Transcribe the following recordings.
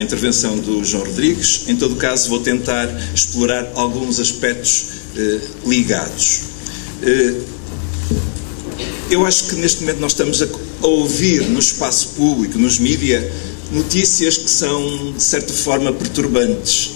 A intervenção do João Rodrigues. Em todo o caso, vou tentar explorar alguns aspectos ligados. Eu acho que neste momento nós estamos a ouvir no espaço público, nos mídias, notícias que são, de certa forma, perturbantes,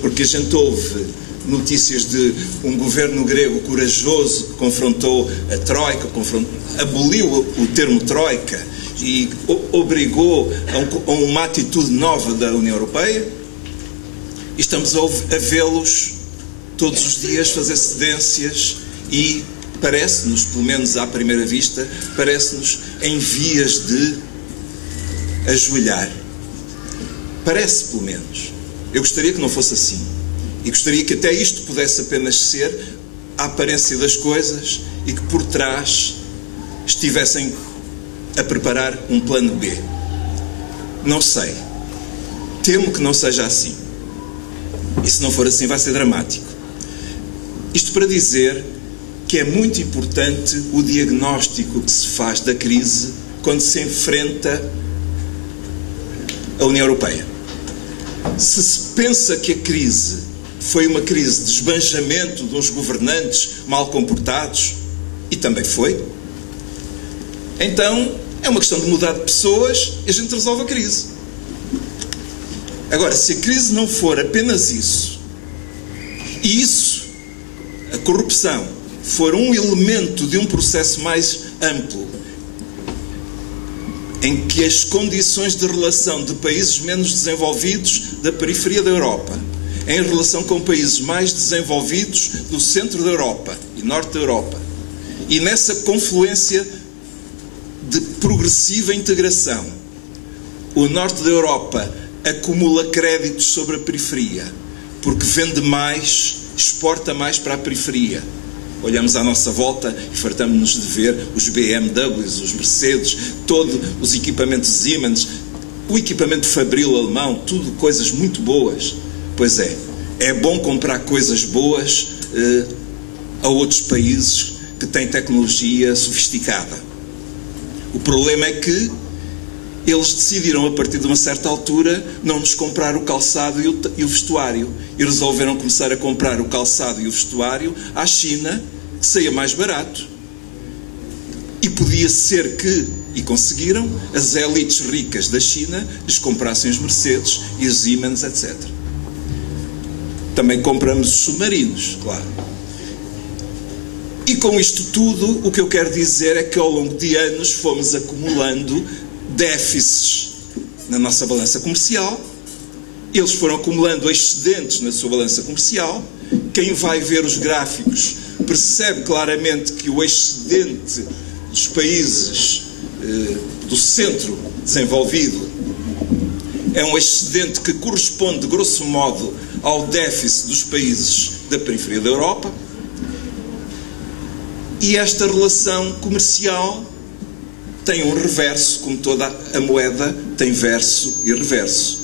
porque a gente ouve notícias de um governo grego corajoso que confrontou a Troika, aboliu o termo Troika e obrigou a uma atitude nova da União Europeia, e estamos a vê-los todos os dias fazer cedências e parece-nos, pelo menos à primeira vista, parece-nos em vias de ajoelhar. Parece, pelo menos. Eu gostaria que não fosse assim. E gostaria que até isto pudesse apenas ser a aparência das coisas e que por trás estivessem a preparar um plano B. Não sei. Temo que não seja assim. E se não for assim vai ser dramático. Isto para dizer que é muito importante o diagnóstico que se faz da crise quando se enfrenta a União Europeia. Se pensa que a crise foi uma crise de esbanjamento de uns governantes mal comportados, e também foi, então é uma questão de mudar de pessoas e a gente resolve a crise. Agora, se a crise não for apenas isso, e isso, a corrupção, for um elemento de um processo mais amplo, em que as condições de relação de países menos desenvolvidos da periferia da Europa, em relação com países mais desenvolvidos do centro da Europa e norte da Europa, e nessa confluência de progressiva integração, o norte da Europa acumula créditos sobre a periferia, porque vende mais, exporta mais para a periferia. Olhamos à nossa volta e fartamos-nos de ver os BMWs, os Mercedes, todos os equipamentos Siemens, o equipamento fabril alemão, tudo coisas muito boas. Pois é bom comprar coisas boas a outros países que têm tecnologia sofisticada. O problema é que eles decidiram, a partir de uma certa altura, não nos comprar o calçado e o vestuário. E resolveram começar a comprar o calçado e o vestuário à China, que saía mais barato. E podia ser que, e conseguiram, as elites ricas da China lhes comprassem os Mercedes e os Siemens, etc. Também compramos os submarinos, claro. E com isto tudo, o que eu quero dizer é que ao longo de anos fomos acumulando déficits na nossa balança comercial, eles foram acumulando excedentes na sua balança comercial. Quem vai ver os gráficos percebe claramente que o excedente dos países do centro desenvolvido é um excedente que corresponde, grosso modo, ao déficit dos países da periferia da Europa. E esta relação comercial tem um reverso, como toda a moeda tem verso e reverso.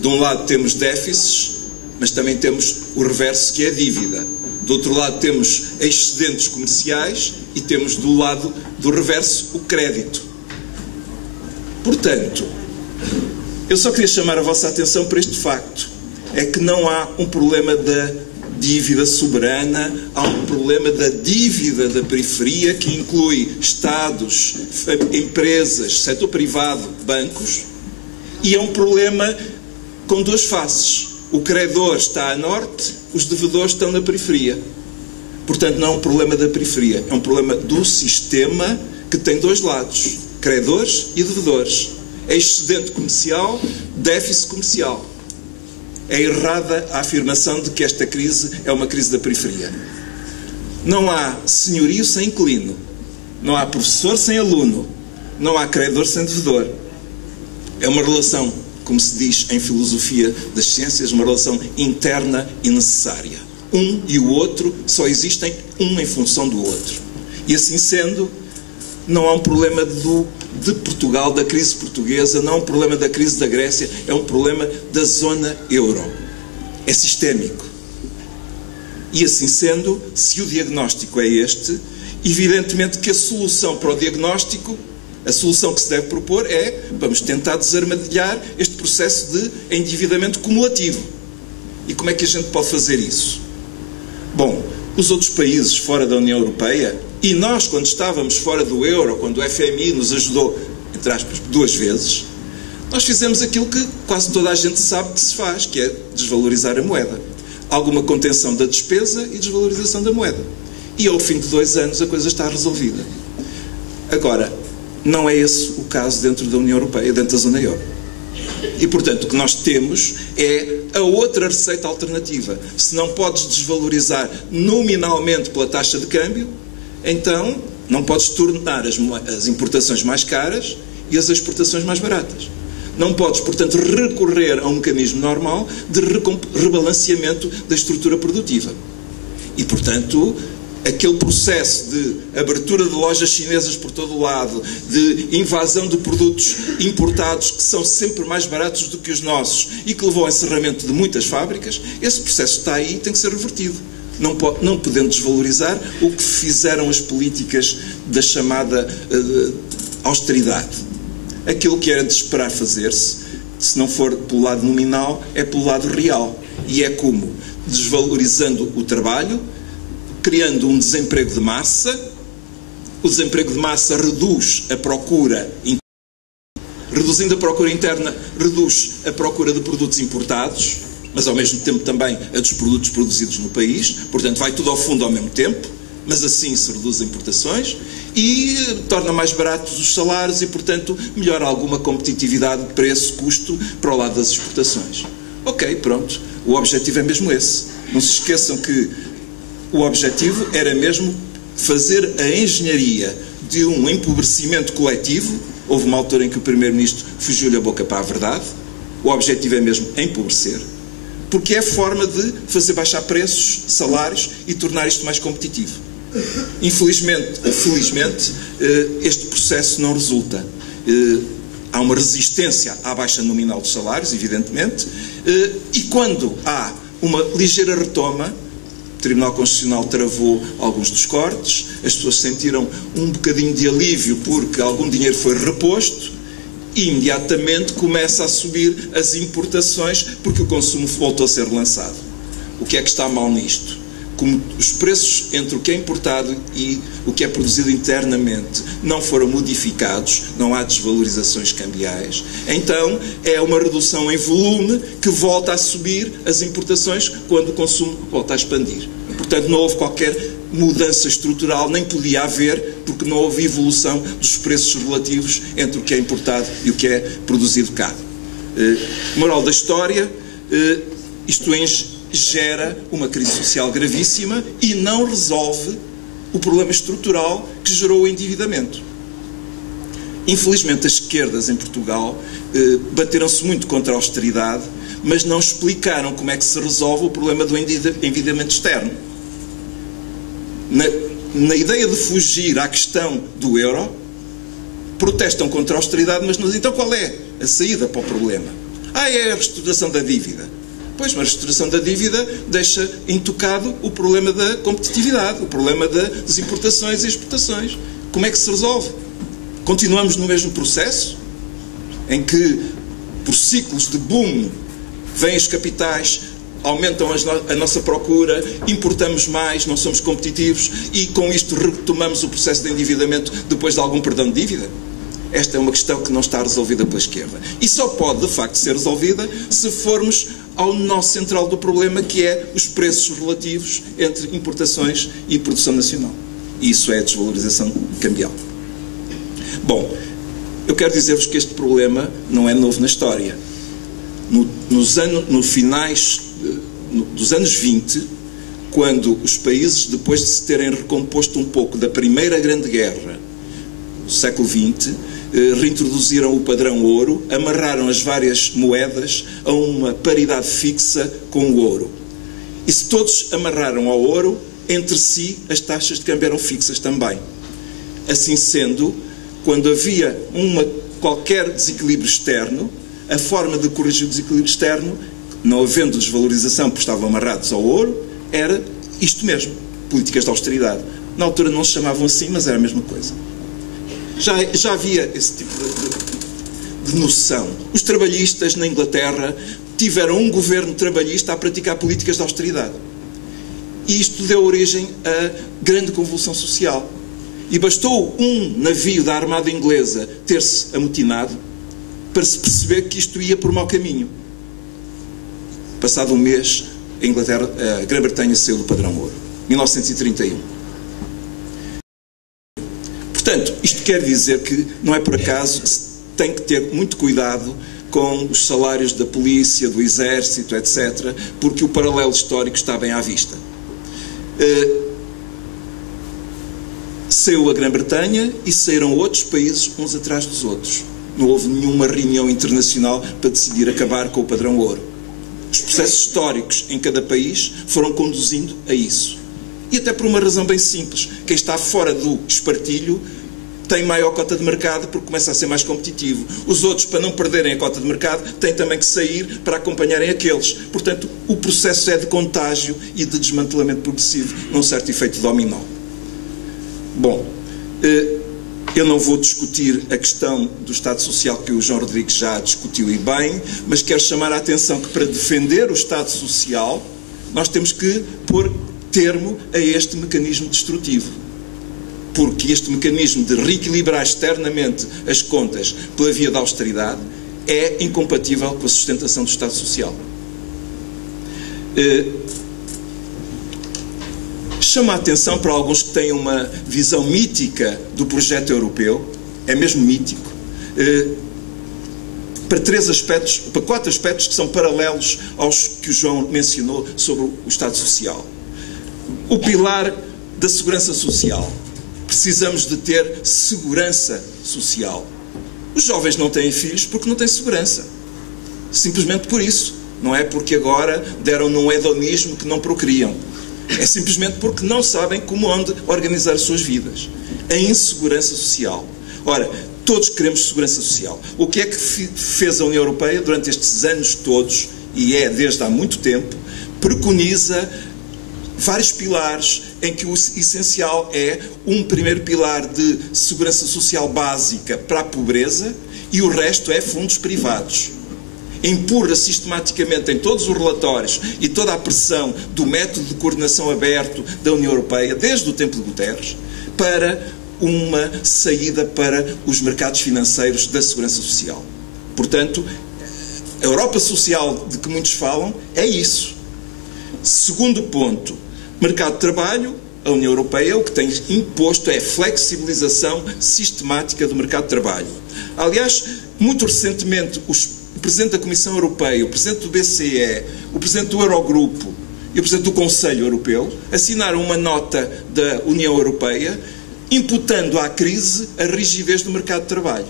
De um lado temos déficits, mas também temos o reverso, que é a dívida. Do outro lado temos excedentes comerciais e temos do lado do reverso o crédito. Portanto, eu só queria chamar a vossa atenção para este facto. É que não há um problema da dívida soberana, há um problema da dívida da periferia, que inclui Estados, empresas, setor privado, bancos, e é um problema com duas faces. O credor está a norte, os devedores estão na periferia. Portanto, não é um problema da periferia, é um problema do sistema que tem dois lados, credores e devedores. É excedente comercial, déficit comercial. É errada a afirmação de que esta crise é uma crise da periferia. Não há senhorio sem inquilino, não há professor sem aluno, não há credor sem devedor. É uma relação, como se diz em filosofia das ciências, uma relação interna e necessária. Um e o outro só existem um em função do outro. E assim sendo, não há um problema de Portugal, da crise portuguesa, não é um problema da crise da Grécia, é um problema da zona euro. É sistémico. E assim sendo, se o diagnóstico é este, evidentemente que a solução para o diagnóstico A solução que se deve propor é, vamos tentar desarmadilhar este processo de endividamento cumulativo. E como é que a gente pode fazer isso? Bom, os outros países fora da União Europeia, e nós, quando estávamos fora do euro, quando o FMI nos ajudou, entre aspas, 2 vezes, nós fizemos aquilo que quase toda a gente sabe que se faz, que é desvalorizar a moeda. Alguma contenção da despesa e desvalorização da moeda. E ao fim de 2 anos a coisa está resolvida. Agora, não é esse o caso dentro da União Europeia, dentro da zona euro. E, portanto, o que nós temos é a outra receita alternativa. Se não podes desvalorizar nominalmente pela taxa de câmbio, então não podes tornar as importações mais caras e as exportações mais baratas. Não podes, portanto, recorrer a um mecanismo normal de rebalanceamento da estrutura produtiva. E, portanto, aquele processo de abertura de lojas chinesas por todo o lado, de invasão de produtos importados que são sempre mais baratos do que os nossos e que levou ao encerramento de muitas fábricas, esse processo está aí e tem que ser revertido. Não podendo desvalorizar o que fizeram as políticas da chamada austeridade. Aquilo que era de esperar fazer-se, se não for pelo lado nominal, é pelo lado real. E é como? Desvalorizando o trabalho, criando um desemprego de massa. O desemprego de massa reduz a procura interna. Reduzindo a procura interna, reduz a procura de produtos importados, mas ao mesmo tempo também a dos produtos produzidos no país. Portanto, vai tudo ao fundo ao mesmo tempo, mas assim se reduz as importações e torna mais baratos os salários e, portanto, melhora alguma competitividade de preço, custo para o lado das exportações. Ok, pronto. O objetivo é mesmo esse. Não se esqueçam que o objetivo era mesmo fazer a engenharia de um empobrecimento coletivo. Houve uma altura em que o Primeiro-Ministro fugiu-lhe a boca para a verdade. O objetivo é mesmo empobrecer, porque é a forma de fazer baixar preços, salários e tornar isto mais competitivo. Infelizmente ou felizmente, este processo não resulta. Há uma resistência à baixa nominal dos salários, evidentemente, e quando há uma ligeira retoma, o Tribunal Constitucional travou alguns dos cortes, as pessoas sentiram um bocadinho de alívio porque algum dinheiro foi reposto e imediatamente começa a subir as importações porque o consumo voltou a ser relançado. O que é que está mal nisto? Como os preços entre o que é importado e o que é produzido internamente não foram modificados, não há desvalorizações cambiais, então é uma redução em volume que volta a subir as importações quando o consumo volta a expandir. Portanto, não houve qualquer mudança estrutural, nem podia haver, porque não houve evolução dos preços relativos entre o que é importado e o que é produzido cá. Moral da história, isto gera uma crise social gravíssima e não resolve o problema estrutural que gerou o endividamento. Infelizmente, as esquerdas em Portugal bateram-se muito contra a austeridade, mas não explicaram como é que se resolve o problema do endividamento externo. Na ideia de fugir à questão do euro, protestam contra a austeridade, mas então qual é a saída para o problema? É a restauração da dívida. Pois, mas a restauração da dívida deixa intocado o problema da competitividade, o problema das importações e exportações. Como é que se resolve? Continuamos no mesmo processo, em que, por ciclos de boom, vêm os capitais, aumentam a nossa procura, importamos mais, não somos competitivos e, com isto, retomamos o processo de endividamento depois de algum perdão de dívida? Esta é uma questão que não está resolvida pela esquerda. E só pode, de facto, ser resolvida se formos ao nó central do problema, que é os preços relativos entre importações e produção nacional. E isso é a desvalorização cambial. Bom, eu quero dizer-vos que este problema não é novo na história. No finais dos anos 20, quando os países, depois de se terem recomposto um pouco da Primeira Grande Guerra, do século XX, reintroduziram o padrão ouro, amarraram as várias moedas a uma paridade fixa com o ouro. E se todos amarraram ao ouro, entre si as taxas de câmbio eram fixas também. Assim sendo, quando havia qualquer desequilíbrio externo, a forma de corrigir o desequilíbrio externo, não havendo desvalorização porque estavam amarrados ao ouro, era isto mesmo, políticas de austeridade. Na altura não se chamavam assim, mas era a mesma coisa. Já havia esse tipo de noção. Os trabalhistas na Inglaterra tiveram um governo trabalhista a praticar políticas de austeridade. E isto deu origem a grande convulsão social. E bastou um navio da Armada Inglesa ter-se amotinado para se perceber que isto ia por mau caminho. Passado um mês, a Grã-Bretanha saiu do padrão ouro. 1931. Portanto, isto quer dizer que não é por acaso que se tem que ter muito cuidado com os salários da polícia, do exército, etc., porque o paralelo histórico está bem à vista. Saiu a Grã-Bretanha e saíram outros países uns atrás dos outros. Não houve nenhuma reunião internacional para decidir acabar com o padrão ouro. Os processos históricos em cada país foram conduzindo a isso. E até por uma razão bem simples. Quem está fora do espartilho tem maior cota de mercado porque começa a ser mais competitivo. Os outros, para não perderem a cota de mercado, têm também que sair para acompanharem aqueles. Portanto, o processo é de contágio e de desmantelamento progressivo, num certo efeito dominó. Bom, eu não vou discutir a questão do Estado Social, que o João Rodrigues já discutiu e bem, mas quero chamar a atenção que para defender o Estado Social nós temos que pôr termo a este mecanismo destrutivo. Porque este mecanismo de reequilibrar externamente as contas pela via da austeridade é incompatível com a sustentação do Estado Social. Chama a atenção para alguns que têm uma visão mítica do projeto europeu, é mesmo mítico, para quatro aspectos que são paralelos aos que o João mencionou sobre o Estado Social. O pilar da segurança social. Precisamos de ter segurança social. Os jovens não têm filhos porque não têm segurança. Simplesmente por isso. Não é porque agora deram num hedonismo que não procriam. É simplesmente porque não sabem como onde organizar as suas vidas. A insegurança social. Ora, todos queremos segurança social. O que é que fez a União Europeia durante estes anos todos, e é desde há muito tempo, preconiza vários pilares em que o essencial é um primeiro pilar de segurança social básica para a pobreza e o resto é fundos privados. Empurra sistematicamente em todos os relatórios e toda a pressão do método de coordenação aberto da União Europeia, desde o tempo de Guterres, para uma saída para os mercados financeiros da segurança social. Portanto, a Europa social de que muitos falam é isso. Segundo ponto, mercado de trabalho. A União Europeia o que tem imposto é a flexibilização sistemática do mercado de trabalho. Aliás, muito recentemente, o Presidente da Comissão Europeia, o Presidente do BCE, o Presidente do Eurogrupo e o Presidente do Conselho Europeu assinaram uma nota da União Europeia imputando à crise a rigidez do mercado de trabalho.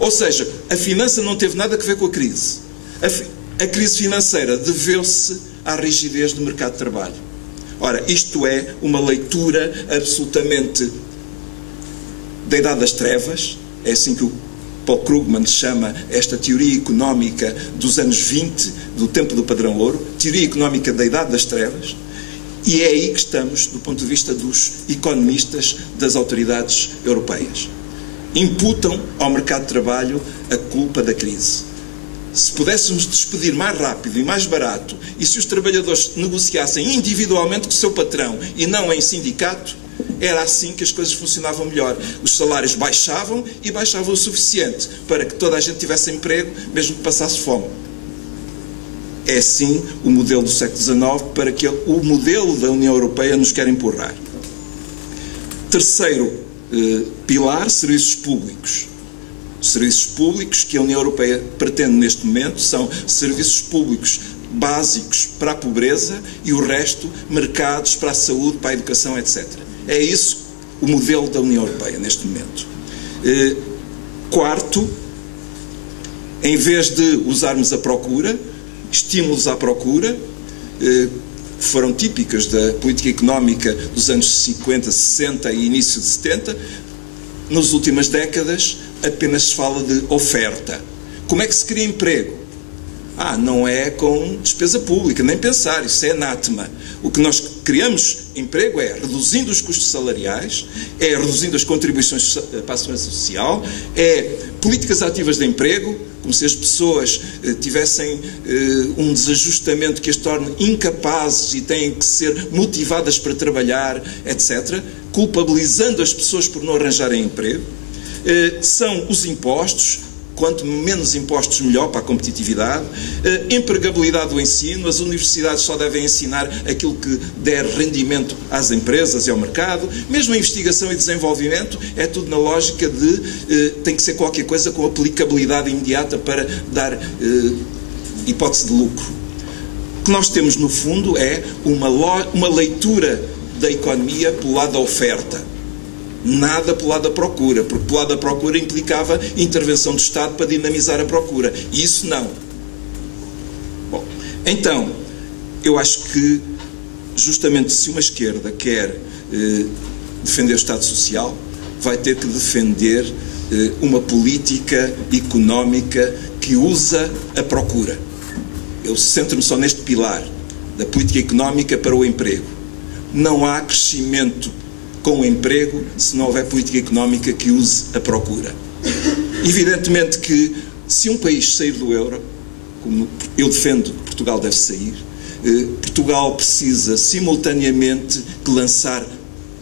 Ou seja, a finança não teve nada a ver com a crise. A crise financeira deveu-se à rigidez do mercado de trabalho. Ora, isto é uma leitura absolutamente da Idade das Trevas, é assim que o Paul Krugman chama esta teoria económica dos anos 20, do tempo do padrão ouro, teoria económica da Idade das Trevas, e é aí que estamos do ponto de vista dos economistas das autoridades europeias. Imputam ao mercado de trabalho a culpa da crise. Se pudéssemos despedir mais rápido e mais barato, e se os trabalhadores negociassem individualmente com o seu patrão e não em sindicato, era assim que as coisas funcionavam melhor. Os salários baixavam e baixavam o suficiente para que toda a gente tivesse emprego, mesmo que passasse fome. É assim o modelo do século XIX para que o modelo da União Europeia nos quer empurrar. Terceiro pilar, serviços públicos. Os serviços públicos que a União Europeia pretende neste momento são serviços públicos básicos para a pobreza e o resto, mercados para a saúde, para a educação, etc. É isso o modelo da União Europeia neste momento. Quarto, em vez de usarmos a procura, estímulos à procura, foram típicas da política económica dos anos 50, 60 e início de 70, nas últimas décadas apenas se fala de oferta. Como é que se cria emprego? Não é com despesa pública, nem pensar, isso é anátema. O que nós criamos emprego é reduzindo os custos salariais, é reduzindo as contribuições para a segurança social, é políticas ativas de emprego, como se as pessoas tivessem um desajustamento que as torne incapazes e têm que ser motivadas para trabalhar, etc., culpabilizando as pessoas por não arranjarem emprego. São os impostos, quanto menos impostos melhor para a competitividade, empregabilidade do ensino, as universidades só devem ensinar aquilo que der rendimento às empresas e ao mercado, mesmo a investigação e desenvolvimento é tudo na lógica de tem que ser qualquer coisa com aplicabilidade imediata para dar hipótese de lucro. O que nós temos no fundo é uma leitura da economia pelo lado da oferta. Nada pelo lado da procura, porque pelo lado da procura implicava intervenção do Estado para dinamizar a procura. E isso não. Bom, então, eu acho que, justamente, se uma esquerda quer defender o Estado Social, vai ter que defender uma política económica que usa a procura. Eu centro-me só neste pilar, da política económica para o emprego. Não há crescimento com o emprego se não houver política económica que use a procura. Evidentemente que se um país sair do euro, como eu defendo que Portugal deve sair, Portugal precisa simultaneamente de lançar,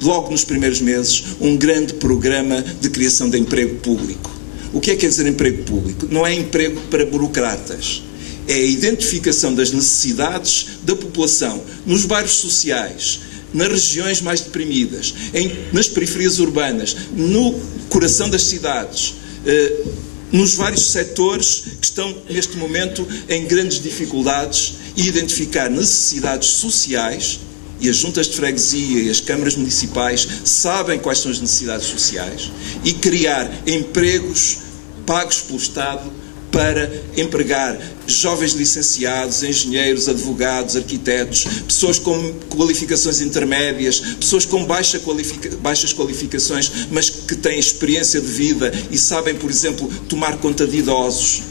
logo nos primeiros meses, um grande programa de criação de emprego público. O que é quer dizer emprego público? Não é emprego para burocratas. É a identificação das necessidades da população nos bairros sociais, nas regiões mais deprimidas, nas periferias urbanas, no coração das cidades, nos vários setores que estão, neste momento, em grandes dificuldades, e identificar necessidades sociais, e as juntas de freguesia e as câmaras municipais sabem quais são as necessidades sociais, e criar empregos pagos pelo Estado para empregar jovens licenciados, engenheiros, advogados, arquitetos, pessoas com qualificações intermédias, pessoas com baixas qualificações, mas que têm experiência de vida e sabem, por exemplo, tomar conta de idosos,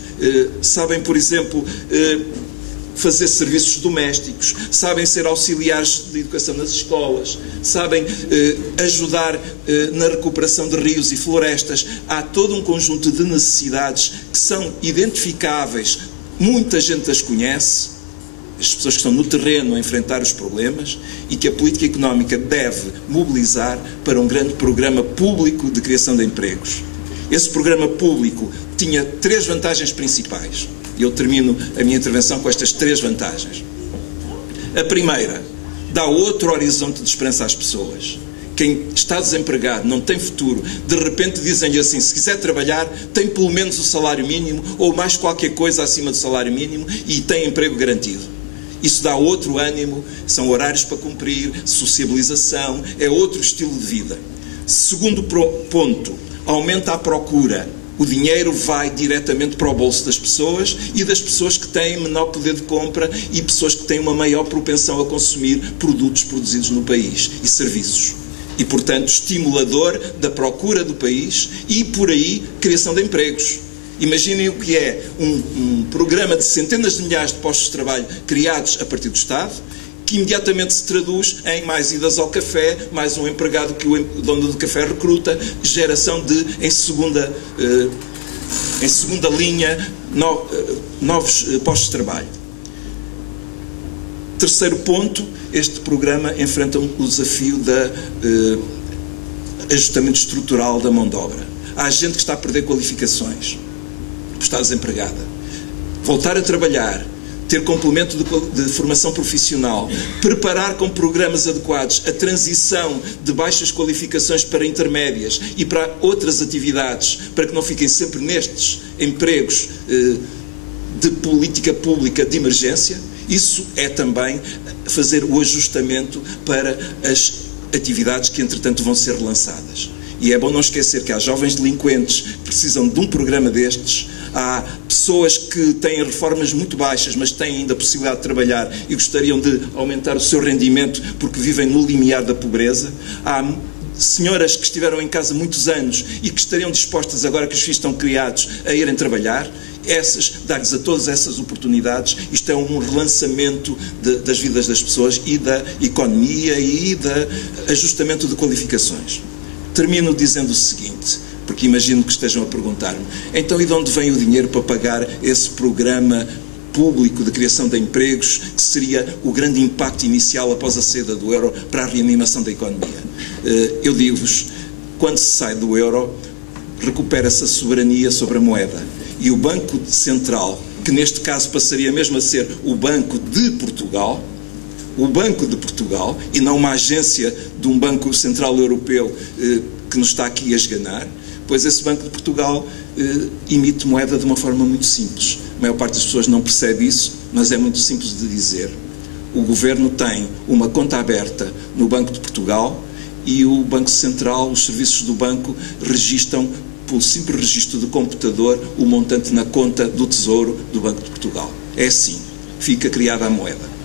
sabem, por exemplo, fazer serviços domésticos, sabem ser auxiliares de educação nas escolas, sabem ajudar na recuperação de rios e florestas. Há todo um conjunto de necessidades que são identificáveis, muita gente as conhece, as pessoas que estão no terreno a enfrentar os problemas, e que a política económica deve mobilizar para um grande programa público de criação de empregos. Esse programa público tinha 3 vantagens principais. E eu termino a minha intervenção com estas 3 vantagens. A primeira, dá outro horizonte de esperança às pessoas. Quem está desempregado, não tem futuro, de repente dizem-lhe assim, se quiser trabalhar, tem pelo menos o salário mínimo, ou mais qualquer coisa acima do salário mínimo, e tem emprego garantido. Isso dá outro ânimo, são horários para cumprir, sociabilização, é outro estilo de vida. Segundo ponto, aumenta a procura. O dinheiro vai diretamente para o bolso das pessoas e das pessoas que têm menor poder de compra e pessoas que têm uma maior propensão a consumir produtos produzidos no país e serviços. E, portanto, estimulador da procura do país e, por aí, criação de empregos. Imaginem o que é um programa de centenas de milhares de postos de trabalho criados a partir do Estado, que imediatamente se traduz em mais idas ao café, mais um empregado que o dono do café recruta, geração de, em segunda linha, novos postos de trabalho. Terceiro ponto, este programa enfrenta o desafio do ajustamento estrutural da mão de obra. Há gente que está a perder qualificações, está desempregada. Voltar a trabalhar, ter complemento de formação profissional, preparar com programas adequados a transição de baixas qualificações para intermédias e para outras atividades, para que não fiquem sempre nestes empregos de política pública de emergência, isso é também fazer o ajustamento para as atividades que, entretanto, vão ser relançadas. E é bom não esquecer que há jovens delinquentes que precisam de um programa destes, há pessoas que têm reformas muito baixas, mas têm ainda a possibilidade de trabalhar e gostariam de aumentar o seu rendimento porque vivem no limiar da pobreza, há senhoras que estiveram em casa muitos anos e que estariam dispostas, agora que os filhos estão criados, a irem trabalhar, dar-lhes a todas essas oportunidades. Isto é um relançamento das vidas das pessoas e da economia e do ajustamento de qualificações. Termino dizendo o seguinte, porque imagino que estejam a perguntar-me, então e de onde vem o dinheiro para pagar esse programa público de criação de empregos, que seria o grande impacto inicial após a saída do euro para a reanimação da economia? Eu digo-vos, quando se sai do euro, recupera-se a soberania sobre a moeda. E o Banco Central, que neste caso passaria mesmo a ser o Banco de Portugal, e não uma agência de um Banco Central Europeu que nos está aqui a esganar, pois esse Banco de Portugal emite moeda de uma forma muito simples. A maior parte das pessoas não percebe isso, mas é muito simples de dizer. O Governo tem uma conta aberta no Banco de Portugal e o Banco Central, os serviços do banco, registram, pelo simples registro do computador, o montante na conta do Tesouro do Banco de Portugal. É assim, fica criada a moeda.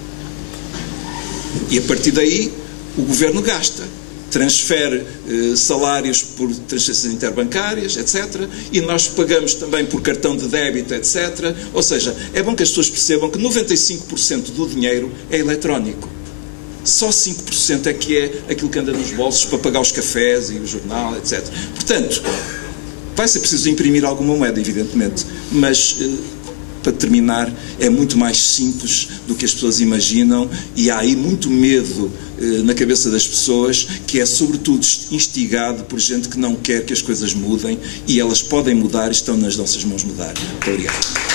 E a partir daí, o Governo gasta. Transfere salários por transferências interbancárias, etc. E nós pagamos também por cartão de débito, etc. Ou seja, é bom que as pessoas percebam que 95% do dinheiro é eletrónico. Só 5% é que é aquilo que anda nos bolsos para pagar os cafés e o jornal, etc. Portanto, vai ser preciso imprimir alguma moeda, evidentemente, mas... para terminar, é muito mais simples do que as pessoas imaginam e há aí muito medo na cabeça das pessoas, que é sobretudo instigado por gente que não quer que as coisas mudem, e elas podem mudar e estão nas nossas mãos mudar. Muito obrigado.